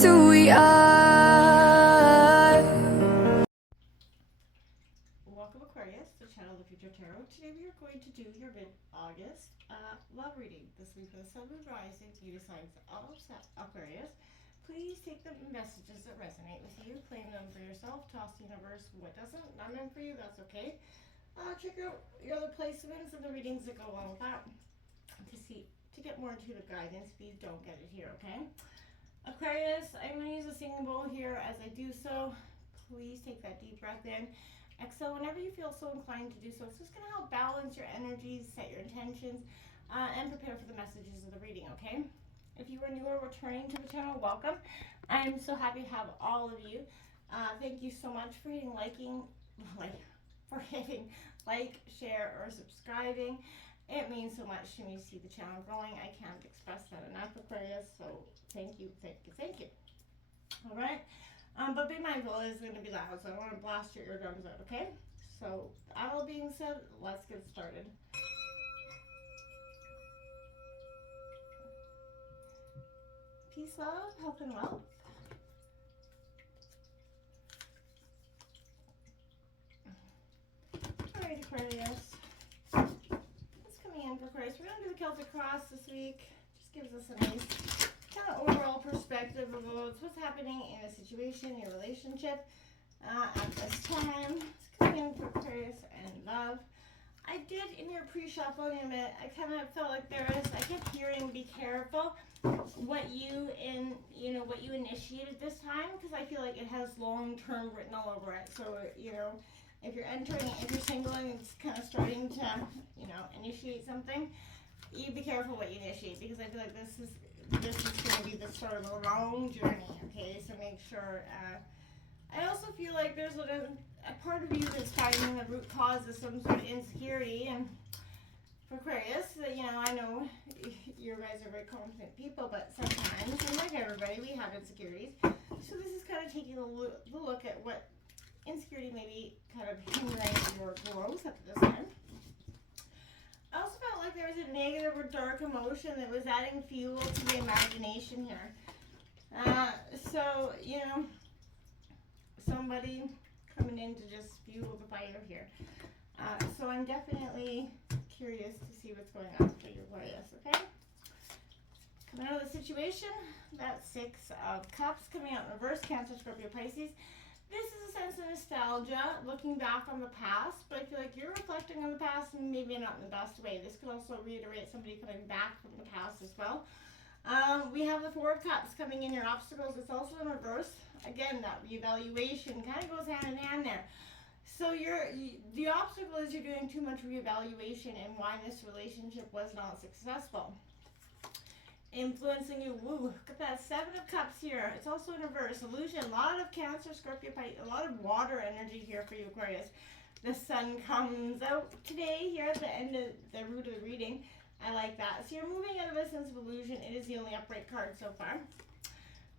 just who we are. Welcome Aquarius, the channel of the Future Tarot. Today we are going to do your mid-August love reading. This week for the Sun, Moon, Rising, Venus signs of Aquarius. Please take the messages that resonate with you, claim them for yourself, toss the universe what doesn't. Not meant for you, that's okay. Check out your other placements and the readings that go along with that to get more into the guidance. Please don't get it here, okay? Aquarius, I'm going to use a singing bowl here. As I do so, please take that deep breath in. Exhale whenever you feel so inclined to do so. It's just going to help balance your energies, set your intentions, and prepare for the messages of the reading, okay? If you are new or returning to the channel, welcome. I'm so happy to have all of you. Thank you so much for hitting like, share, or subscribing. It means so much to me to see the channel growing. I can't express that enough, Aquarius. So thank you, thank you, thank you. All right. But be mindful, it is going to be loud, so I don't want to blast your eardrums out, okay? So, that all being said, let's get started. Peace, love, health, and wealth. All right, Aquarius. What's coming in for Aquarius? We're going to do the Celtic Cross this week. Just gives us a nice kind of overall perspective of what's happening in a situation, your relationship at this time. It's coming in for Aquarius and love. I did in your pre-shuffling a bit, I kind of felt like I kept hearing be careful what you initiated this time, because I feel like it has long-term written all over it. So, if you're if you're single and it's kind of starting to, initiate something, you be careful what you initiate, because I feel like this is going to be the start of a long journey, okay? So make sure. I also feel like there's a part of you that's finding the root cause of some sort of insecurity. And for Aquarius, I know you guys are very confident people, but sometimes, and like everybody, we have insecurities. So this is kind of taking a look at what insecurity may be kind of hindering your growth at this time. I also felt like there was a negative or dark emotion that was adding fuel to the imagination here. So, somebody coming in to just fuel the fire here. So I'm definitely curious to see what's going on for you, Aquarius, okay? Coming out of the situation, that's 6 of Cups coming out in reverse, Cancer, Scorpio, Pisces. This is a sense of nostalgia, looking back on the past, but I feel like you're reflecting on the past and maybe not in the best way. This could also reiterate somebody coming back from the past as well. We have the 4 of Cups coming in your obstacles. It's also in reverse. Again, that reevaluation kind of goes hand in hand there. So the obstacle is you're doing too much reevaluation and why this relationship was not successful. Influencing you. Woo, look at that 7 of Cups here. It's also in reverse. Illusion. A lot of Cancer, Scorpio, Pisces, a lot of water energy here for you, Aquarius. The sun comes out today here at the end of the root of the reading. I like that. So you're moving out of a sense of illusion. It is the only upright card so far.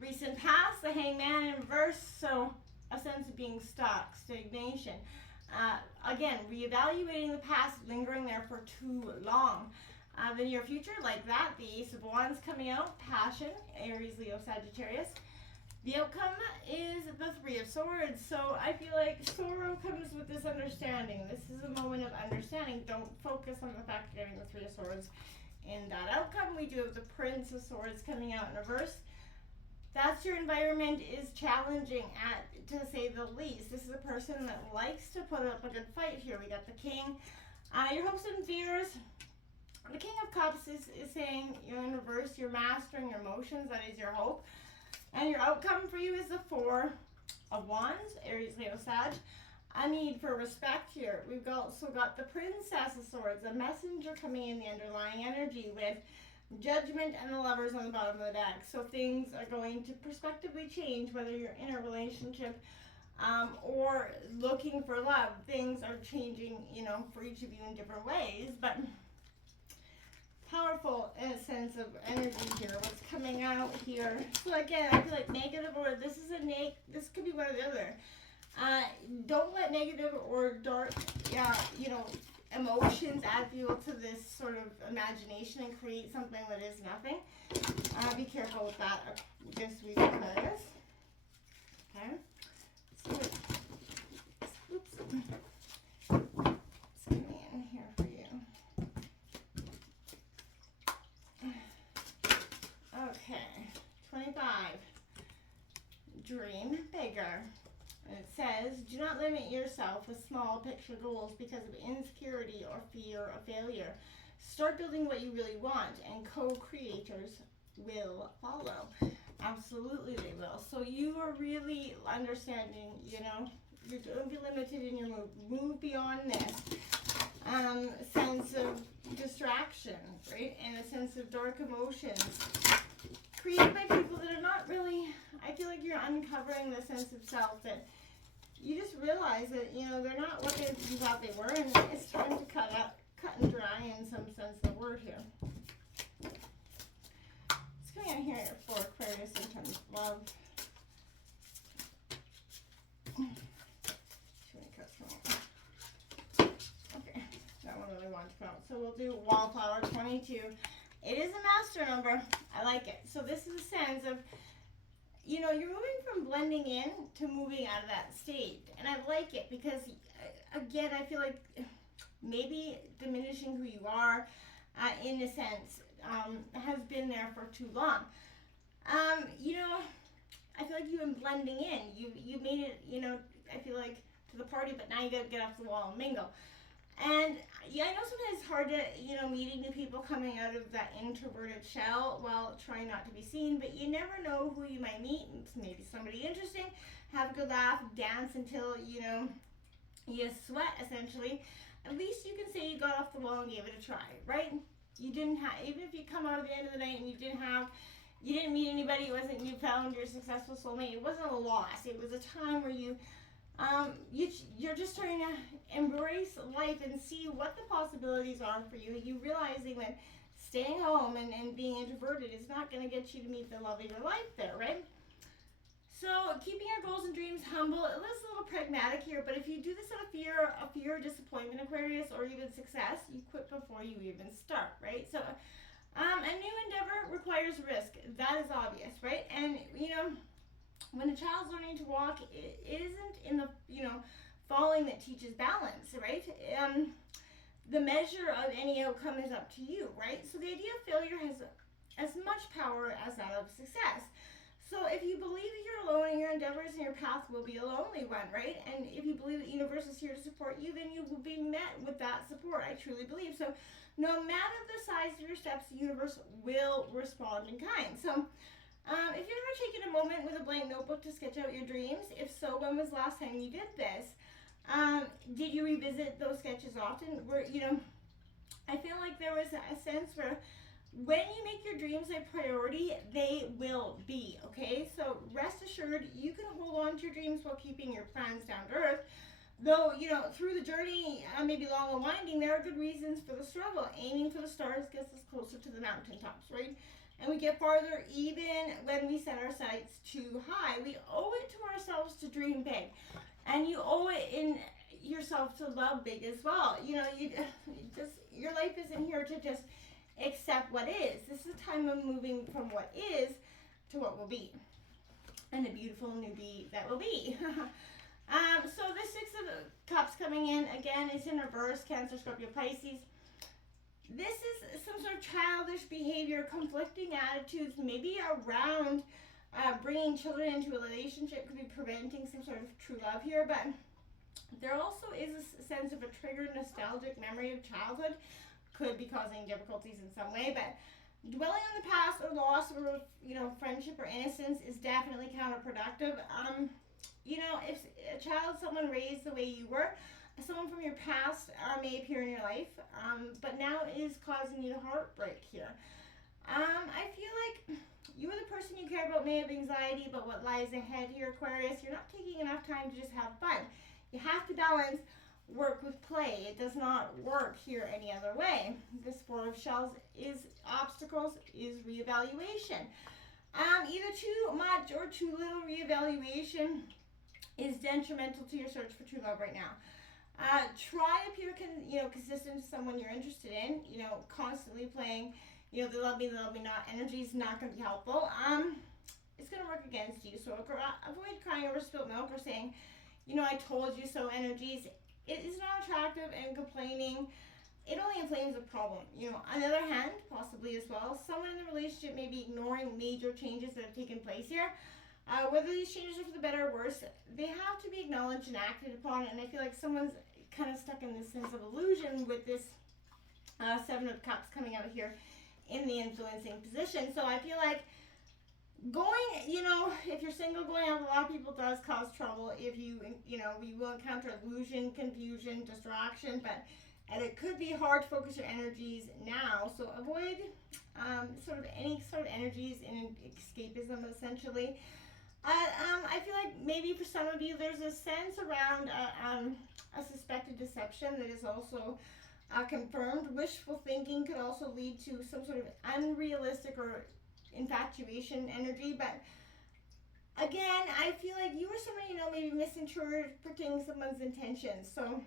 Recent past, the Hangman in reverse. So a sense of being stuck, stagnation. Again, reevaluating the past, lingering there for too long. The near future, like that, the Ace of Wands coming out, passion, Aries, Leo, Sagittarius. The outcome is the 3 of Swords. So I feel like sorrow comes with this understanding. This is a moment of understanding. Don't focus on the fact you're getting the 3 of Swords in that outcome. We do have the Prince of Swords coming out in reverse. That's your environment is challenging, to say the least. This is a person that likes to put up a good fight here. We got the King. Your hopes and fears. The King of Cups is saying you're in reverse. You're mastering your emotions. That is your hope. And your outcome for you is the 4 of Wands, Aries, Leo, Sag. A need for respect here. We've also got the Princess of Swords, a messenger coming in the underlying energy with Judgment and the Lovers on the bottom of the deck. So things are going to prospectively change, whether you're in a relationship or looking for love. Things are changing, for each of you in different ways, but powerful in a sense of energy here. What's coming out here? So again, I feel like negative, or this could be one or the other. Don't let negative or dark, emotions add fuel to this sort of imagination and create something that is nothing. Be careful with that this week, Aquarius. Okay. Oops. It's coming in here for you. Okay. 25. Dream bigger. And it says, do not limit yourself with small picture goals because of insecurity or fear of failure. Start building what you really want, and co-creators will follow. Absolutely they will. So you are really understanding, you know, you don't be limited in your move. Move beyond this sense of distraction, right? And a sense of dark emotions created by people that are not really, I feel like you're uncovering the sense of self that you just realize that, you know, they're not what you thought they were, and it's time to cut and dry in some sense of the word here. It's coming out here for Aquarius in terms of love. Okay, that one really wanted to come out. So we'll do Wallflower 22. It is a master number. I like it. So this is a sense of, you know, you're moving from blending in to moving out of that state. And I like it because, again, I feel like maybe diminishing who you are, in a sense, has been there for too long. You know, I feel like you've been blending in. You made it, you know, I feel like to the party, but now you got to get off the wall and mingle. And yeah, I know sometimes it's hard to, you know, meeting new people coming out of that introverted shell while trying not to be seen, but you never know who you might meet. It's maybe somebody interesting, have a good laugh, dance until, you know, you sweat essentially. At least you can say you got off the wall and gave it a try, right? You didn't have, even if you come out at the end of the night and you didn't meet anybody, it wasn't, you found your successful soulmate, it wasn't a loss. It was a time where you're just trying to embrace life and see what the possibilities are for you. You realizing that staying home and being introverted is not going to get you to meet the love of your life there, right? So keeping your goals and dreams humble, it is a little pragmatic here, but if you do this out of fear of disappointment, Aquarius, or even success, you quit before you even start, right? So a new endeavor requires risk. That is obvious, right? And, you know, when a child's learning to walk, it isn't in the, you know, falling that teaches balance, right? The measure of any outcome is up to you, right? So the idea of failure has as much power as that of success. So if you believe that you're alone in your endeavors and your path will be a lonely one, right? And if you believe that the universe is here to support you, then you will be met with that support. I truly believe. So no matter the size of your steps, the universe will respond in kind. So if you've ever taken a moment with a blank notebook to sketch out your dreams, if so, when was the last time you did this? Did you revisit those sketches often? You know, I feel like there was a sense where when you make your dreams a priority, they will be, okay? So rest assured, you can hold on to your dreams while keeping your plans down to earth. Though, you know, through the journey, maybe long and winding, there are good reasons for the struggle. Aiming for the stars gets us closer to the mountaintops, right? And we get farther even when we set our sights too high. We owe it to ourselves to dream big. And you owe it in yourself to love big as well. You know, your life isn't here to just accept what is. This is a time of moving from what is to what will be. And a beautiful new be that will be. So the Six of Cups coming in, again, it's in reverse, Cancer, Scorpio, Pisces. This is some sort of childish behavior, conflicting attitudes, maybe around bringing children into a relationship could be preventing some sort of true love here, but there also is a sense of a triggered nostalgic memory of childhood, could be causing difficulties in some way, but dwelling on the past or loss or, you know, friendship or innocence is definitely counterproductive. You know, if a child, someone raised the way you were, someone from your past may appear in your life, but now is causing you heartbreak here. I feel like you or the person you care about may have anxiety about what lies ahead here, Aquarius. You're not taking enough time to just have fun. You have to balance work with play. It does not work here any other way. This Four of Shells is obstacles, is reevaluation. Either too much or too little reevaluation is detrimental to your search for true love right now. Try to appear consistent to someone you're interested in, you know, constantly playing you know, they love me not, energy is not going to be helpful. It's going to work against you. So avoid crying over spilled milk or saying, you know, I told you so energies. It is not attractive, and complaining, it only inflames the problem. You know, on the other hand, possibly as well, someone in the relationship may be ignoring major changes that have taken place here. Whether these changes are for the better or worse, they have to be acknowledged and acted upon. And I feel like someone's kind of stuck in this sense of illusion with this Seven of Cups coming out here in the influencing position. So I feel like going, you know, if you're single, going out with a lot of people does cause trouble. If you, you know, we will encounter illusion, confusion, distraction, and it could be hard to focus your energies now. So avoid sort of any sort of energies in escapism, essentially. I feel like maybe for some of you, there's a sense around a suspected deception that is also confirmed. Wishful thinking could also lead to some sort of unrealistic or infatuation energy. But again, I feel like you or somebody, you know, maybe misinterpreting someone's intentions. So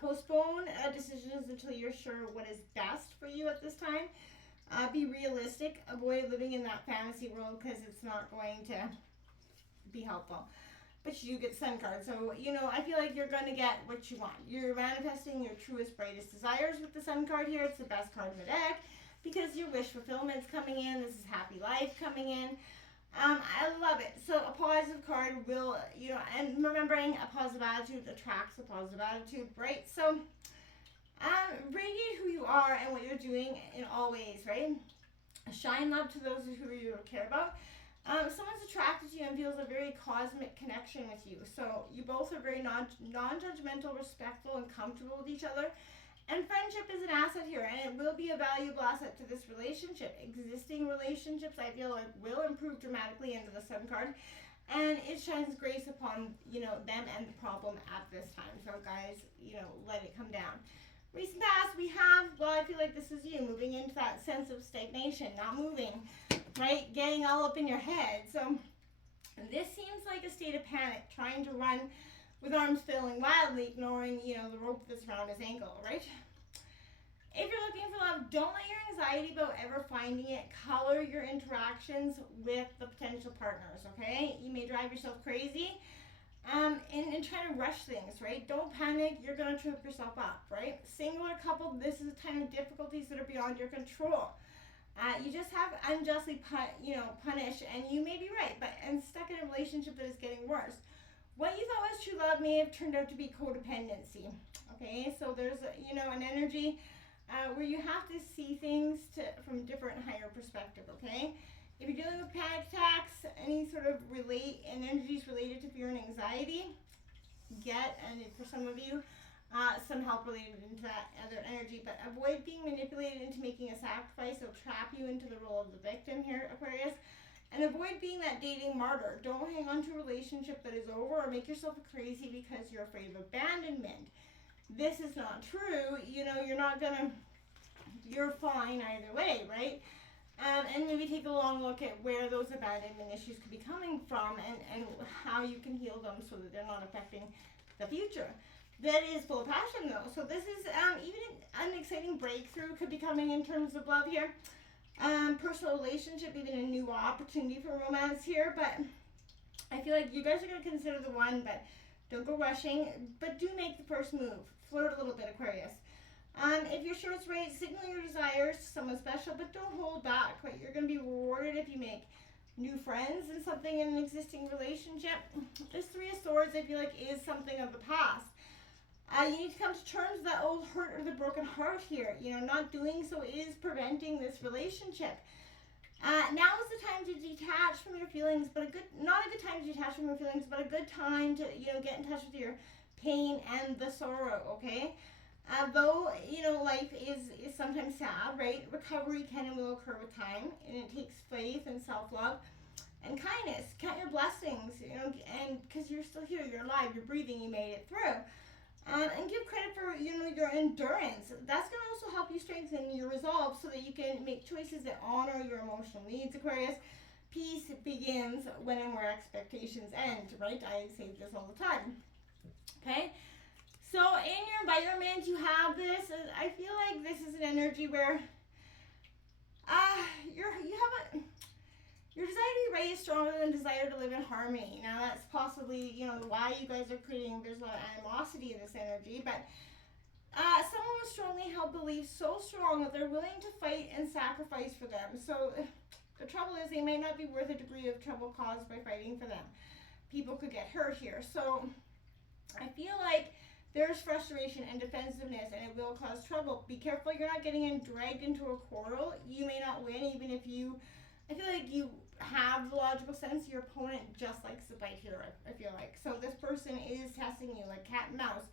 postpone decisions until you're sure what is best for you at this time. Be realistic. Avoid living in that fantasy world because it's not going to be helpful. But you get Sun card. So, you know, I feel like you're going to get what you want. You're manifesting your truest, brightest desires with the Sun card here. It's the best card in the deck because your wish fulfillment's coming in. This is happy life coming in. I love it. So a positive card will, you know, and remembering a positive attitude attracts a positive attitude, right? So radiate who you are and what you're doing in all ways, right? Shine love to those who you care about. Someone's attracted to you and feels a very cosmic connection with you. So you both are very non-judgmental, respectful, and comfortable with each other. And friendship is an asset here, and it will be a valuable asset to this relationship. Existing relationships, I feel like, will improve dramatically into the Sun card. And it shines grace upon, you know, them and the problem at this time. So guys, you know, let it come down. Recent past, we have, well, I feel like this is you moving into that sense of stagnation, not moving, right? Getting all up in your head. So this seems like a state of panic, trying to run with arms flailing wildly, ignoring, you know, the rope that's around his ankle, right? If you're looking for love, don't let your anxiety about ever finding it color your interactions with the potential partners, okay? You may drive yourself crazy and try to rush things, right? Don't panic. You're going to trip yourself up, right? Single or couple, this is a time of difficulties that are beyond your control. You just have unjustly punished, and you may be right, and stuck in a relationship that is getting worse. What you thought was true love may have turned out to be codependency, okay? So there's, you know, an energy where you have to see things from different higher perspective, okay? If you're dealing with panic attacks, any sort of energies related to fear and anxiety, and for some of you, some help related into that other energy, but avoid being manipulated into making a sacrifice. It'll trap you into the role of the victim here, Aquarius. And avoid being that dating martyr. Don't hang on to a relationship that is over or make yourself crazy because you're afraid of abandonment. This is not true. You know, you're fine either way, right? And maybe take a long look at where those abandonment issues could be coming from and how you can heal them so that they're not affecting the future. That is full of passion, though. So this is even an exciting breakthrough could be coming in terms of love here. Personal relationship, even a new opportunity for romance here. But I feel like you guys are going to consider the one, but don't go rushing. But do make the first move. Flirt a little bit, Aquarius. If you're sure it's right, signal your desires to someone special, but don't hold back. Right? You're going to be rewarded if you make new friends and something in an existing relationship. This Three of Swords, I feel like, is something of the past. You need to come to terms with that old hurt or the broken heart here. You know, not doing so is preventing this relationship. Now is the time to detach from your feelings, but not a good time to detach from your feelings, but a good time to, you know, get in touch with your pain and the sorrow, okay? Though, you know, life is sometimes sad, right? Recovery can and will occur with time, and it takes faith and self-love and kindness. Count your blessings, you know, and because you're still here, you're alive, you're breathing, you made it through. And give credit for, you know, your endurance. That's going to also help you strengthen your resolve so that you can make choices that honor your emotional needs, Aquarius. Peace begins when and where expectations end, right? I say this all the time. Okay? So in your environment, you have this. I feel like this is an energy where more than a desire to live in harmony. Now that's possibly, you know, why you guys are creating, there's a lot of animosity in this energy, but someone with strongly held beliefs so strong that they're willing to fight and sacrifice for them. So the trouble is they may not be worth a degree of trouble caused by fighting for them. People could get hurt here. So I feel like there's frustration and defensiveness, and it will cause trouble. Be careful you're not getting dragged into a quarrel. You may not win, even if you, I feel like you have the logical sense. Your opponent just likes to bite here, I feel like. So this person is testing you like cat and mouse.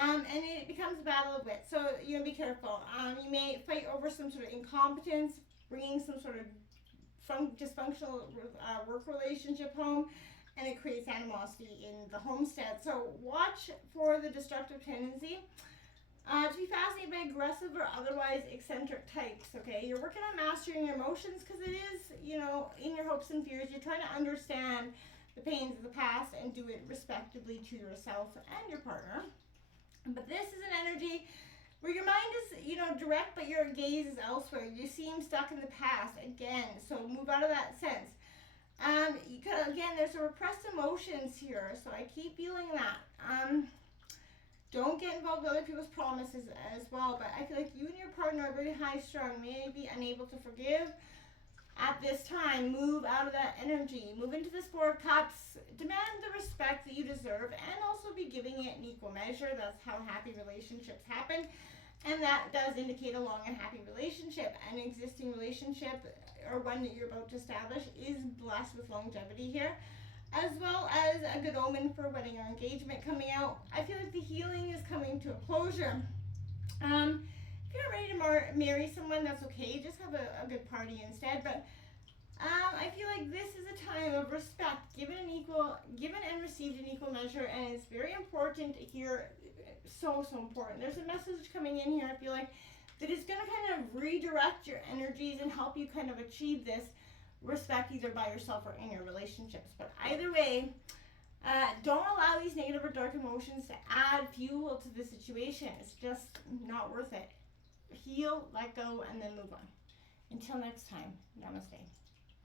And it becomes a battle of wits. So, you know, be careful. You may fight over some sort of incompetence, bringing some sort of dysfunctional work relationship home, and it creates animosity in the homestead. So watch for the destructive tendency to be fascinated by aggressive or otherwise eccentric types, okay? You're working on mastering your emotions because it is, you know, in your hopes and fears. You're trying to understand the pains of the past and do it respectively to yourself and your partner. But this is an energy where your mind is, you know, direct, but your gaze is elsewhere. You seem stuck in the past again, so move out of that sense. You could, again, there's a repressed emotions here, so I keep feeling that. Don't get involved with other people's promises as well, but I feel like you and your partner are very high strung, may be unable to forgive. At this time, move out of that energy. Move into this Four of Cups. Demand the respect that you deserve and also be giving it in equal measure. That's how happy relationships happen. And that does indicate a long and happy relationship. An existing relationship or one that you're about to establish is blessed with longevity here, as well as a good omen for wedding or engagement coming out. I feel like the healing is coming to a closure. If you're not ready to marry someone, that's okay. Just have a good party instead. But I feel like this is a time of respect, given and received in equal measure, and it's very important here. So important. There's a message coming in here, I feel like, that is going to kind of redirect your energies and help you kind of achieve this respect either by yourself or in your relationships. But either way, don't allow these negative or dark emotions to add fuel to the situation. It's just not worth it. Heal, let go, and then move on. Until next time, namaste.